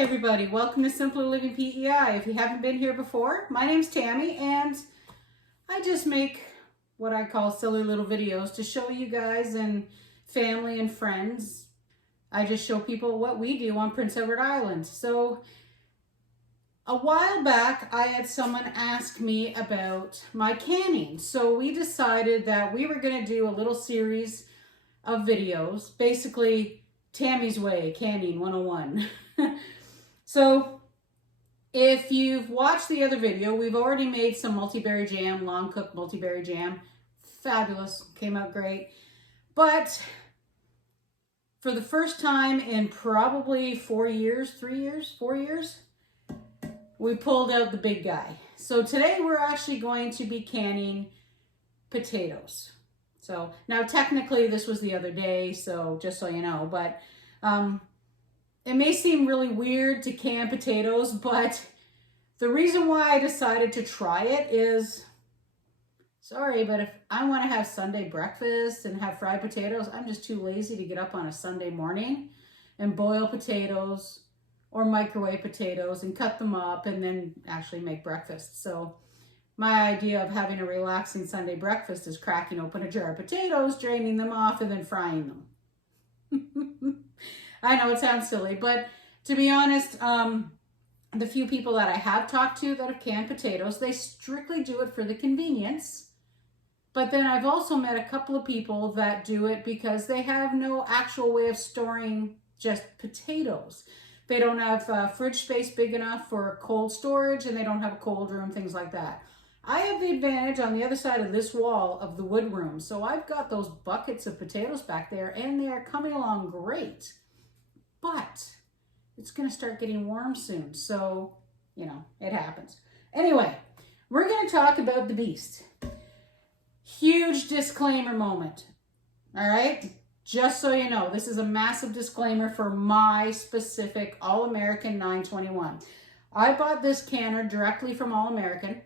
everybody, welcome to Simpler Living PEI. If you haven't been here before, my name's Tammy and I just make what I call silly little videos to show you guys and family and friends. I just show people what we do on Prince Edward Island. So a while back I had someone ask me about my canning. So we decided that we were going to do a little series of videos, basically Tammy's Way, Canning 101. So if you've watched the other video, we've already made some multi-berry jam, long cooked multi-berry jam. Fabulous, came out great. But for the first time in probably 4 years, 3 years, 4 years, we pulled out the big guy. So today we're actually going to be canning potatoes. So now technically this was the other day, so just so you know, but it may seem really weird to can potatoes, but the reason why I decided to try it is, sorry, but if I want to have Sunday breakfast and have fried potatoes, I'm just too lazy to get up on a Sunday morning and boil potatoes or microwave potatoes and cut them up and then actually make breakfast. So my idea of having a relaxing Sunday breakfast is cracking open a jar of potatoes, draining them off, and then frying them. I know it sounds silly, but to be honest, the few people that I have talked to that have canned potatoes, they strictly do it for the convenience. But then I've also met a couple of people that do it because they have no actual way of storing just potatoes. They don't have fridge space big enough for cold storage, and they don't have a cold room, things like that. I have the advantage on the other side of this wall of the wood room. So I've got those buckets of potatoes back there and they're coming along great. But it's going to start getting warm soon. So, you know, it happens. Anyway, we're going to talk about the beast. Huge disclaimer moment. All right? Just so you know, this is a massive disclaimer for my specific All-American 921. I bought this canner directly from All-American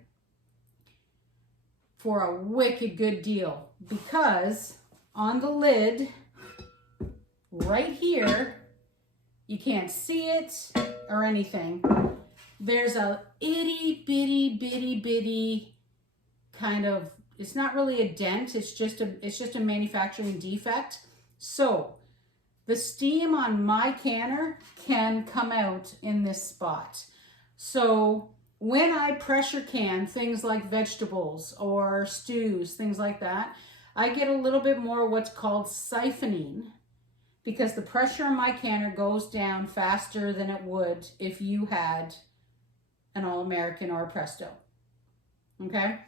for a wicked good deal because on the lid right here, you can't see it or anything. There's a itty bitty kind of, it's not really a dent, it's just a manufacturing defect. So the steam on my canner can come out in this spot. So when I pressure can things like vegetables or stews, things like that, I get a little bit more what's called siphoning, because the pressure on my canner goes down faster than it would if you had an All-American or a Presto. Okay?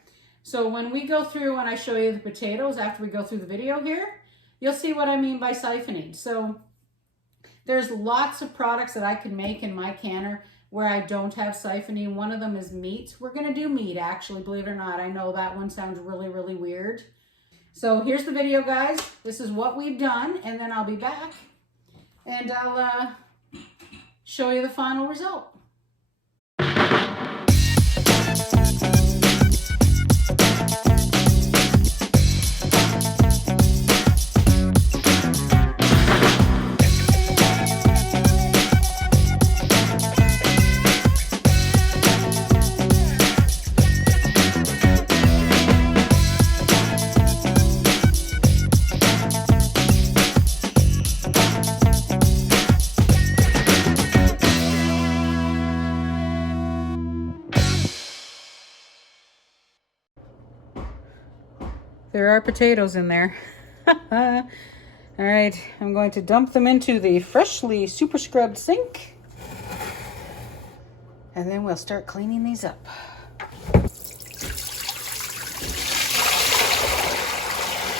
So when we go through and I show you the potatoes after we go through the video here, you'll see what I mean by siphoning. So there's lots of products that I can make in my canner where I don't have siphoning. One of them is meat. We're going to do meat, actually, believe it or not. I know that one sounds really, really weird. So here's the video, guys. This is what we've done, and then I'll be back and I'll show you the final result. There are potatoes in there. All right, I'm going to dump them into the freshly super scrubbed sink. And then we'll start cleaning these up.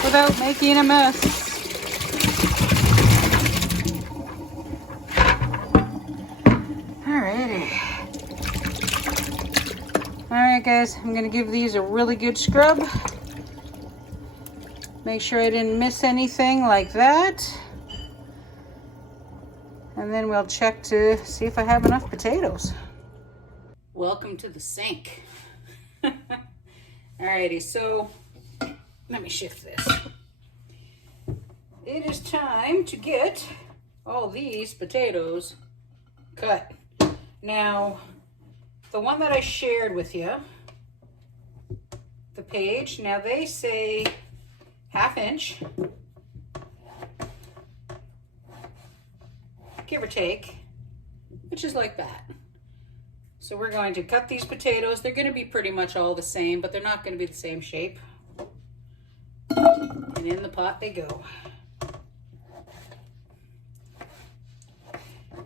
Without making a mess. Alrighty. Alright guys, I'm gonna give these a really good scrub. Make sure I didn't miss anything like that. And then we'll check to see if I have enough potatoes. Welcome to the sink. Alrighty, so let me shift this. It is time to get all these potatoes cut. Now, the one that I shared with you, the page, now they say 1/2 inch, give or take, which is like that. So we're going to cut these potatoes. They're going to be pretty much all the same, but they're not going to be the same shape. And in the pot they go.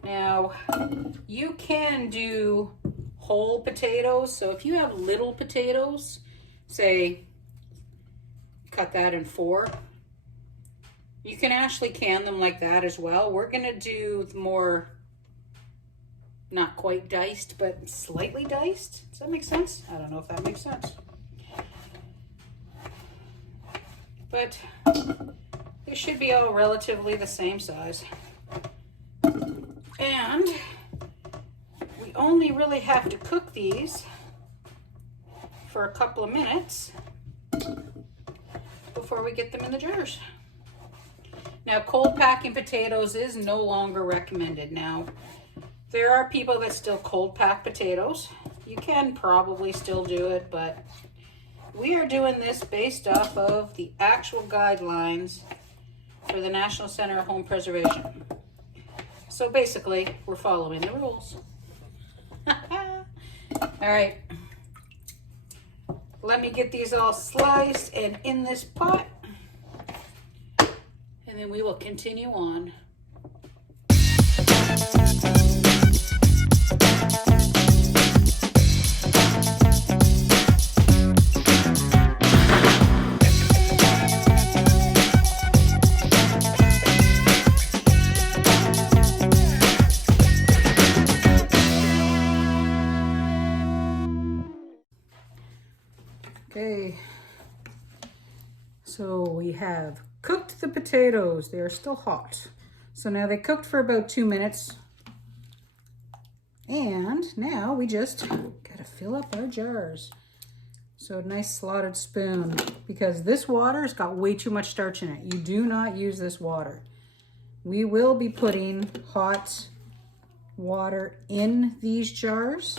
Now, you can do whole potatoes. So if you have little potatoes, say, cut that in 4, you can actually can them like that as well. We're going to do the more, not quite diced, but slightly diced. Does that make sense? I don't know if that makes sense. But they should be all relatively the same size. And we only really have to cook these for a couple of minutes before we get them in the jars. Now, cold packing potatoes is no longer recommended. Now, there are people that still cold pack potatoes. You can probably still do it, but we are doing this based off of the actual guidelines for the National Center of Home Preservation. So basically, we're following the rules. All right. Let me get these all sliced and in this pot, and then we will continue on. Okay, so we have cooked the potatoes. They are still hot. So now they cooked for about 2 minutes. And now we just gotta fill up our jars. So a nice slotted spoon, because this water has got way too much starch in it. You do not use this water. We will be putting hot water in these jars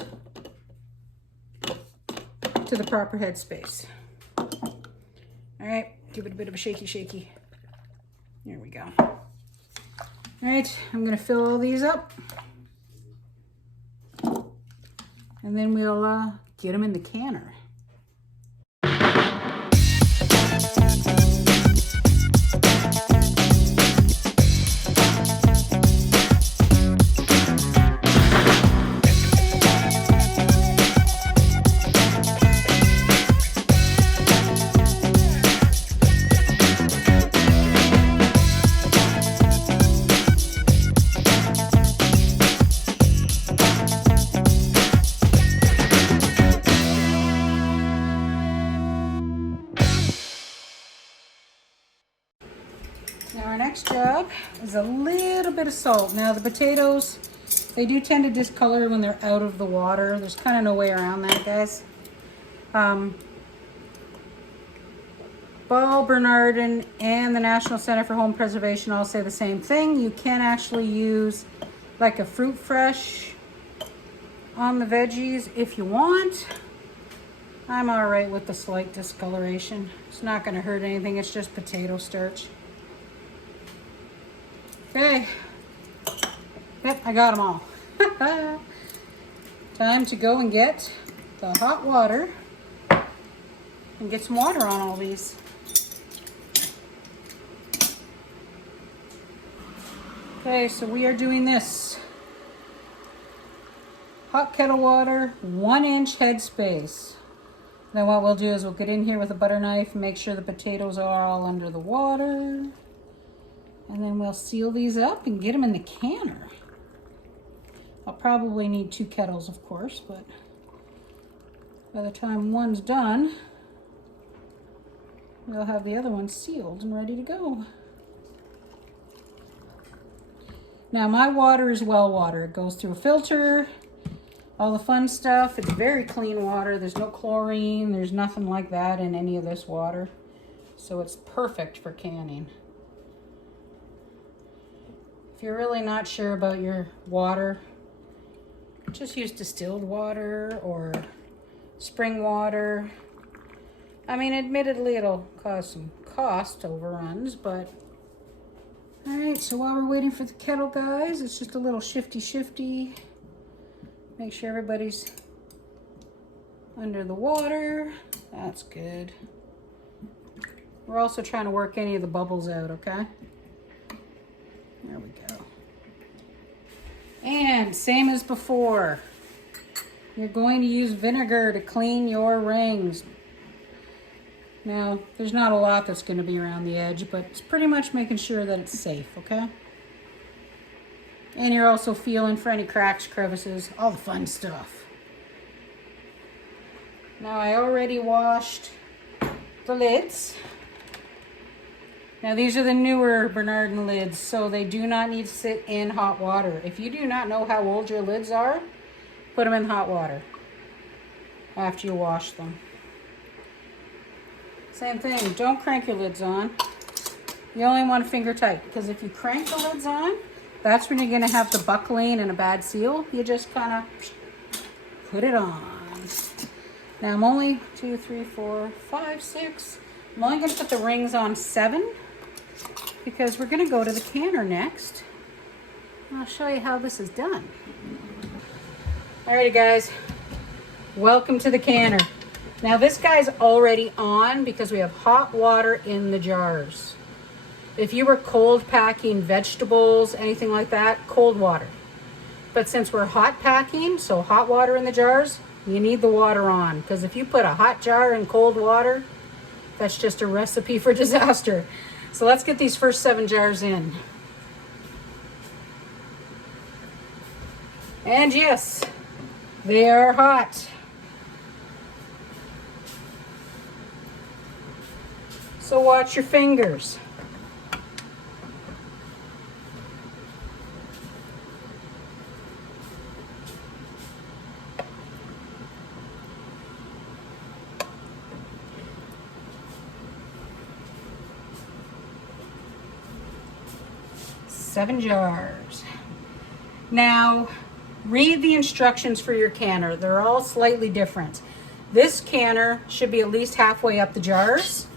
to the proper headspace. All right, give it a bit of a shaky. There we go. All right, I'm gonna fill all these up, and then we'll get them in the canner. Now our next job is a little bit of salt. Now the potatoes, they do tend to discolor when they're out of the water. There's kind of no way around that, guys. Bernardin and the National Center for Home Preservation all say the same thing. You can actually use like a fruit fresh on the veggies if you want. I'm all right with the slight discoloration. It's not going to hurt anything. It's just potato starch. Okay. Yep, I got them all. Time to go and get the hot water and get some water on all these. Okay, so we are doing this. Hot kettle water, 1 inch headspace. Then what we'll do is we'll get in here with a butter knife and make sure the potatoes are all under the water. And then we'll seal these up and get them in the canner. I'll probably need 2 kettles, of course, but by the time one's done, we'll have the other one sealed and ready to go. Now my water is well water. It goes through a filter, all the fun stuff. It's very clean water. There's no chlorine. There's nothing like that in any of this water. So it's perfect for canning. If you're really not sure about your water, Just use distilled water or spring water. I mean, admittedly, it'll cause some cost overruns, but all right, so while we're waiting for the kettle, guys, it's just a little shifty. Make sure everybody's under the water. That's good. We're also trying to work any of the bubbles out, okay? There we go. And same as before, you're going to use vinegar to clean your rings. Now, there's not a lot that's going to be around the edge, but it's pretty much making sure that it's safe, okay? And you're also feeling for any cracks, crevices, all the fun stuff. Now, I already washed the lids. Now, these are the newer Bernardin lids, so they do not need to sit in hot water. If you do not know how old your lids are, put them in hot water after you wash them. Same thing, don't crank your lids on. You only want finger tight, because if you crank the lids on, that's when you're going to have the buckling and a bad seal. You just kind of put it on. Now I'm only 2, 3, 4, 5, 6. I'm only going to put the rings on 7 because we're going to go to the canner next. I'll show you how this is done. Alrighty guys, welcome to the canner. Now this guy's already on because we have hot water in the jars. If you were cold packing vegetables, anything like that, cold water. But since we're hot packing, so hot water in the jars, you need the water on. Because if you put a hot jar in cold water, that's just a recipe for disaster. So let's get these first 7 jars in. And yes, they are hot. So watch your fingers. Seven jars. Now, read the instructions for your canner. They're all slightly different. This canner should be at least halfway up the jars.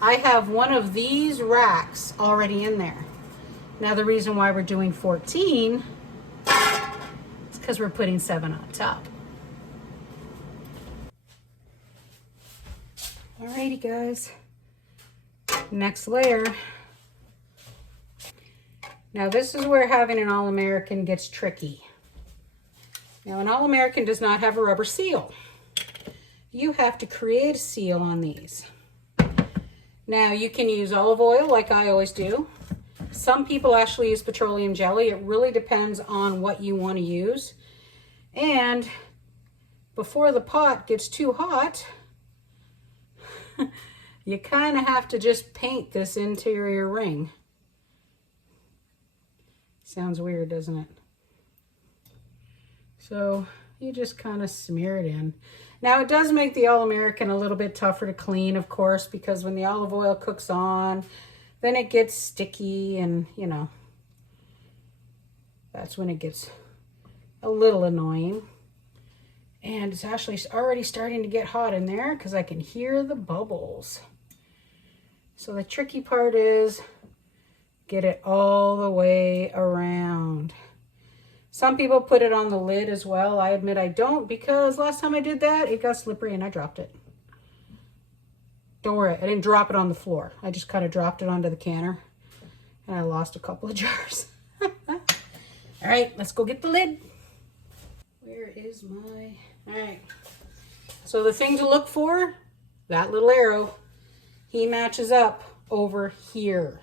I have one of these racks already in there. Now, the reason why we're doing 14 is because we're putting 7 on top. Alrighty, guys. Next layer. Now this is where having an All-American gets tricky. Now an All-American does not have a rubber seal. You have to create a seal on these. Now you can use olive oil like I always do. Some people actually use petroleum jelly. It really depends on what you want to use. And before the pot gets too hot, you kind of have to just paint this interior ring. Sounds weird, doesn't it? So you just kind of smear it in. Now it does make the All-American a little bit tougher to clean, of course, because when the olive oil cooks on, then it gets sticky and, you know, that's when it gets a little annoying. And it's actually already starting to get hot in there because I can hear the bubbles. So the tricky part is get it all the way around. Some people put it on the lid as well. I admit I don't, because last time I did that, it got slippery and I dropped it. Don't worry, I didn't drop it on the floor. I just kind of dropped it onto the canner and I lost a couple of jars. All right, let's go get the lid. Where is my... All right. So the thing to look for, that little arrow, he matches up over here.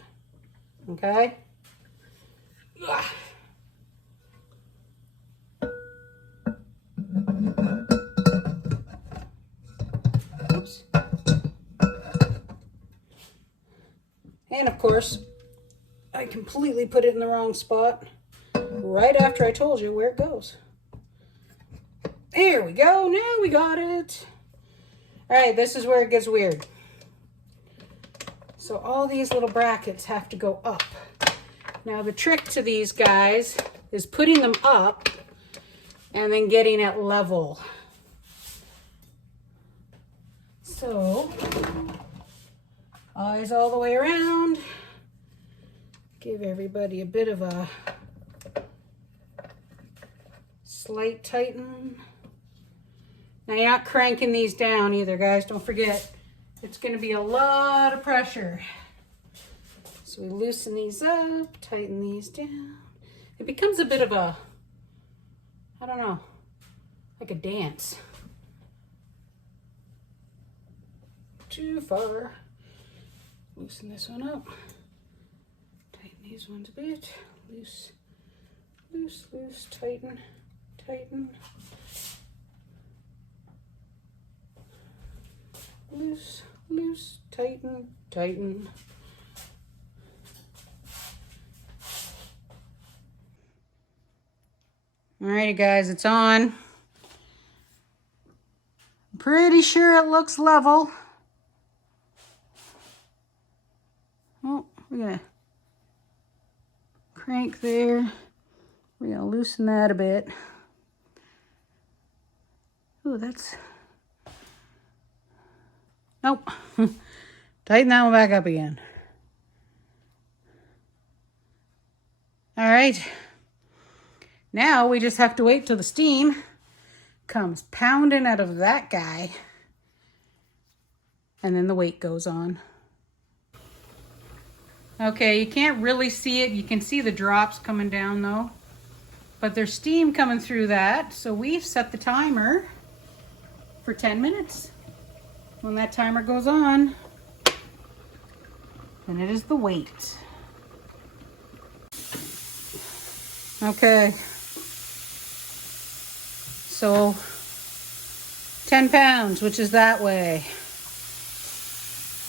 Okay? Ugh. Oops. And of course, I completely put it in the wrong spot right after I told you where it goes. There we go. Now we got it. All right, this is where it gets weird. So all these little brackets have to go up. Now the trick to these guys is putting them up and then getting it level. So, eyes all the way around. Give everybody a bit of a slight tighten. Now you're not cranking these down either, guys. Don't forget, it's going to be a lot of pressure. So we loosen these up, tighten these down. It becomes a bit of a, I don't know, like a dance. Too far. Loosen this one up. Tighten these ones a bit. Loose, loose, loose, tighten, tighten. Loose, loose, tighten, tighten. Alrighty guys, it's on. I'm pretty sure it looks level. Oh, we're gonna crank there. We're gonna loosen that a bit. Oh, that's, nope. Tighten that one back up again. All right. Now we just have to wait till the steam comes pounding out of that guy, and then the weight goes on. Okay, you can't really see it. You can see the drops coming down though, but there's steam coming through that. So we've set the timer for 10 minutes. When that timer goes on, then it is the weight. Okay. So 10 pounds, which is that way.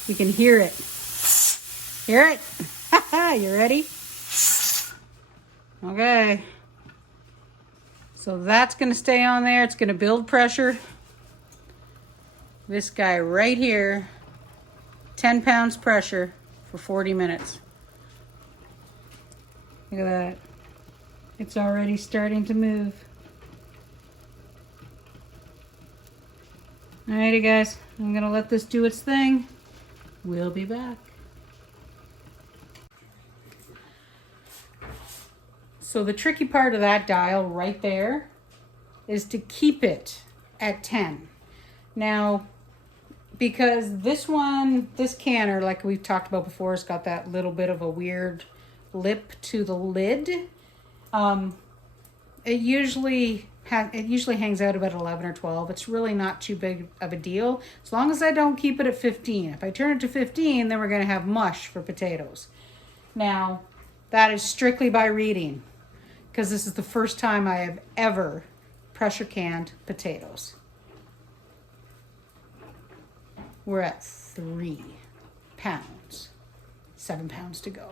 You can hear it. Hear it? You ready? Okay. So that's going to stay on there. It's going to build pressure. This guy right here, 10 pounds pressure for 40 minutes. Look at that. It's already starting to move. Alrighty guys, I'm going to let this do its thing. We'll be back. So the tricky part of that dial right there is to keep it at 10. Now, because this one, this canner, like we've talked about before, it's got that little bit of a weird lip to the lid. It usually hangs out about 11 or 12. It's really not too big of a deal, as long as I don't keep it at 15. If I turn it to 15, then we're going to have mush for potatoes. Now, that is strictly by reading, because this is the first time I have ever pressure canned potatoes. We're at 3 pounds, 7 pounds to go.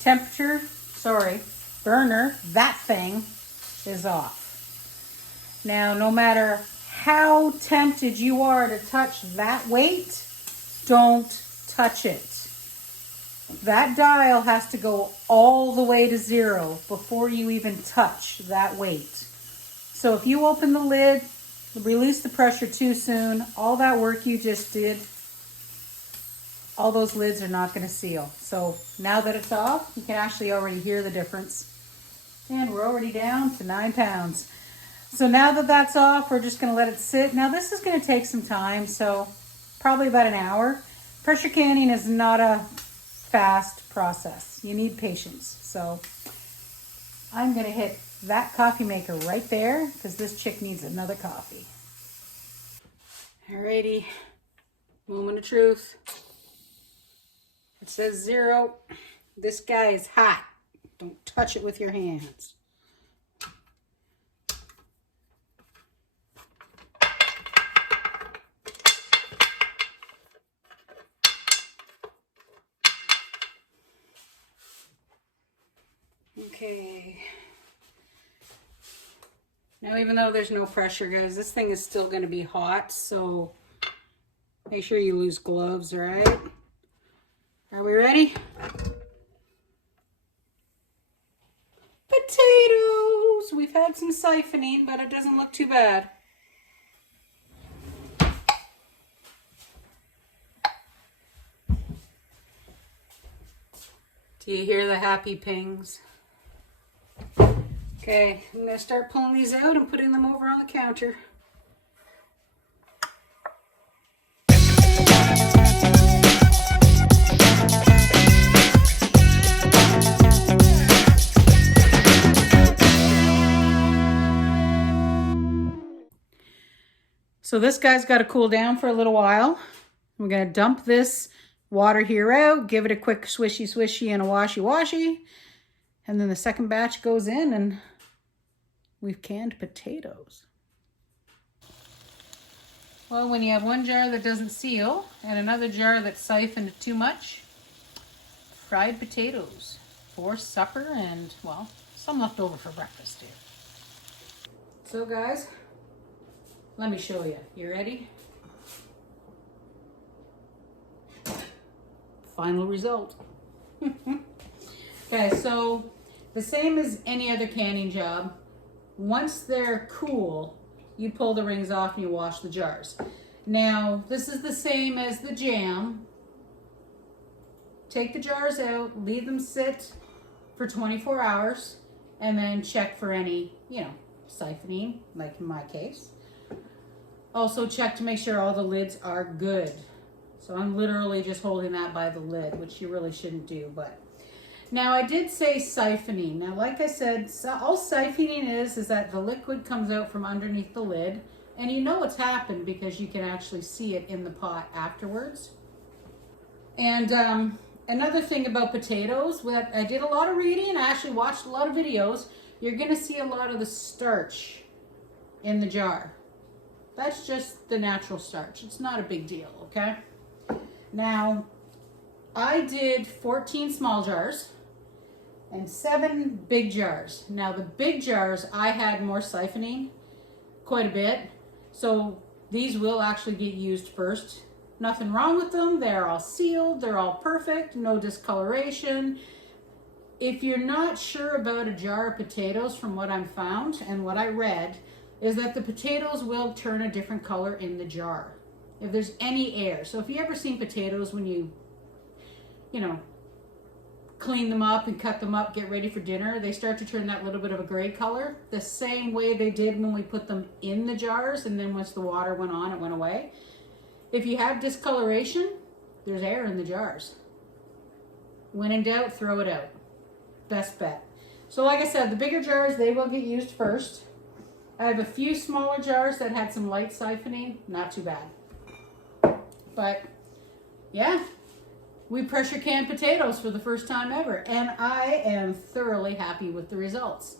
Temperature, burner, that thing is off. Now, no matter how tempted you are to touch that weight, don't touch it. That dial has to go all the way to 0 before you even touch that weight. So if you open the lid, release the pressure too soon, all that work you just did, all those lids are not going to seal. So now that it's off, you can actually already hear the difference. And we're already down to 9 pounds. So now that that's off, we're just going to let it sit. Now this is going to take some time, so probably about an hour. Pressure canning is not a fast process. You need patience. So I'm going to hit that coffee maker right there, because this chick needs another coffee. Alrighty, moment of truth. It says 0. This guy is hot. Don't touch it with your hands. Okay. Now, even though there's no pressure, guys, this thing is still going to be hot, so make sure you use gloves, all right? Are we ready? Potatoes! We've add some siphoning, but it doesn't look too bad. Do you hear the happy pings? Okay, I'm going to start pulling these out and putting them over on the counter. So this guy's got to cool down for a little while. I'm going to dump this water here out, give it a quick swishy swishy and a washy washy. And then the second batch goes in and we've canned potatoes. Well, when you have one jar that doesn't seal and another jar that's siphoned too much, fried potatoes for supper and, well, some left over for breakfast too. So guys, let me show you. You ready? Final result. Okay, so the same as any other canning job, once they're cool, you pull the rings off and you wash the jars. Now, this is the same as the jam. Take the jars out, leave them sit for 24 hours, and then check for any, siphoning, like in my case. Also check to make sure all the lids are good. So I'm literally just holding that by the lid, which you really shouldn't do, but. Now I did say siphoning. Now like I said, all siphoning is that the liquid comes out from underneath the lid, and you know what's happened because you can actually see it in the pot afterwards. And another thing about potatoes, I did a lot of reading, I actually watched a lot of videos, you're gonna see a lot of the starch in the jar. That's just the natural starch. It's not a big deal, okay? Now, I did 14 small jars and 7 big jars. Now, the big jars, I had more siphoning, quite a bit. So these will actually get used first. Nothing wrong with them. They're all sealed. They're all perfect. No discoloration. If you're not sure about a jar of potatoes, from what I've found and what I read, is that the potatoes will turn a different color in the jar if there's any air. So if you ever seen potatoes when you clean them up and cut them up, get ready for dinner, they start to turn that little bit of a gray color, the same way they did when we put them in the jars, and then once the water went on, it went away. If you have discoloration, there's air in the jars. When in doubt, throw it out. Best bet. So like I said, the bigger jars, they will get used first. I have a few smaller jars that had some light siphoning, not too bad. But yeah, we pressure canned potatoes for the first time ever, and I am thoroughly happy with the results.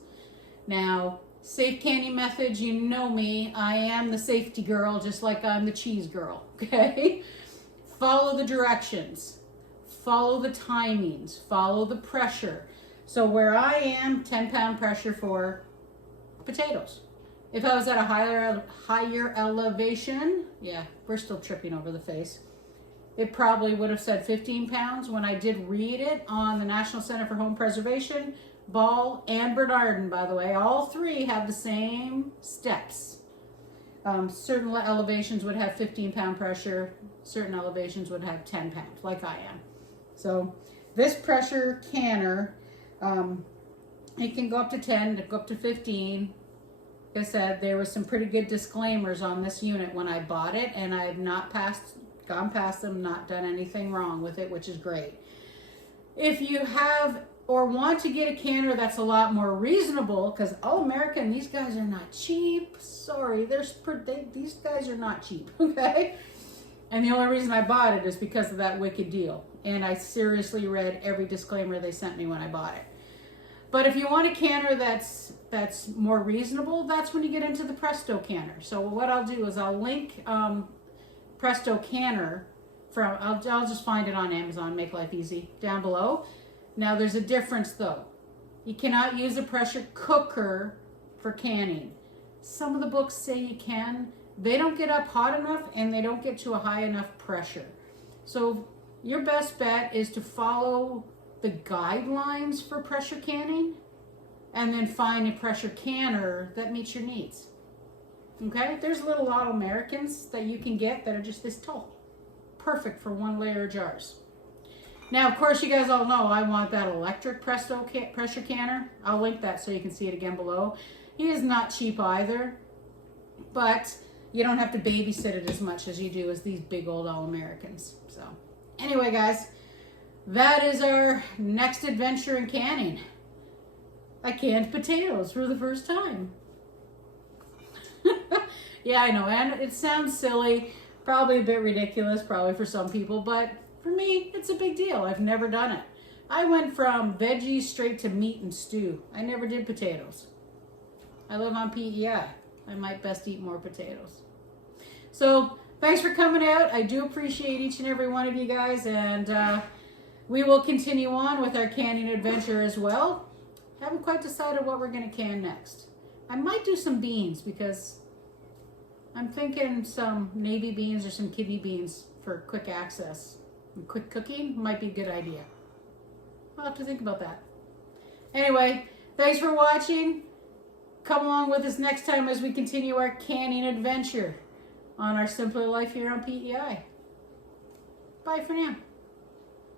Now, safe canning methods, you know me, I am the safety girl just like I'm the cheese girl, okay? Follow the directions, follow the timings, follow the pressure. So where I am, 10-pound pressure for potatoes. If I was at a higher elevation, yeah, we're still tripping over the face, it probably would have said 15 pounds. When I did read it on the National Center for Home Preservation, Ball, and Bernardin, by the way, all three have the same steps. Certain elevations would have 15-pound pressure, certain elevations would have 10 pounds, like I am. So this pressure canner, it can go up to 10, to go up to 15. Like I said, there was some pretty good disclaimers on this unit when I bought it, and I have not gone past them, not done anything wrong with it, which is great. If you have or want to get a canner that's a lot more reasonable, because All-American, these guys are not cheap. Sorry, these guys are not cheap, okay? And the only reason I bought it is because of that wicked deal. And I seriously read every disclaimer they sent me when I bought it. But if you want a canner that's more reasonable, that's when you get into the Presto canner. So what I'll do is I'll link Presto canner from, I'll just find it on Amazon, make life easy, down below. Now there's a difference though. You cannot use a pressure cooker for canning. Some of the books say you can. They don't get up hot enough and they don't get to a high enough pressure. So your best bet is to follow the guidelines for pressure canning and then find a pressure canner that meets your needs. Okay, there's little All-Americans that you can get that are just this tall. Perfect for 1-layer jars. Now, of course, you guys all know I want that electric pressure canner. I'll link that so you can see it again below. He is not cheap either, but you don't have to babysit it as much as you do as these big old All-Americans. So anyway, guys, that is our next adventure in canning. I canned potatoes for the first time. Yeah, I know, and it sounds silly, probably a bit ridiculous, probably for some people, but for me, it's a big deal. I've never done it. I went from veggies straight to meat and stew. I never did potatoes. I live on PEI. I might best eat more potatoes. So, thanks for coming out. I do appreciate each and every one of you guys, and we will continue on with our canning adventure as well. Haven't quite decided what we're going to can next. I might do some beans because I'm thinking some navy beans or some kidney beans for quick access. And quick cooking might be a good idea. I'll have to think about that. Anyway, thanks for watching. Come along with us next time as we continue our canning adventure on our Simpler Life here on PEI. Bye for now.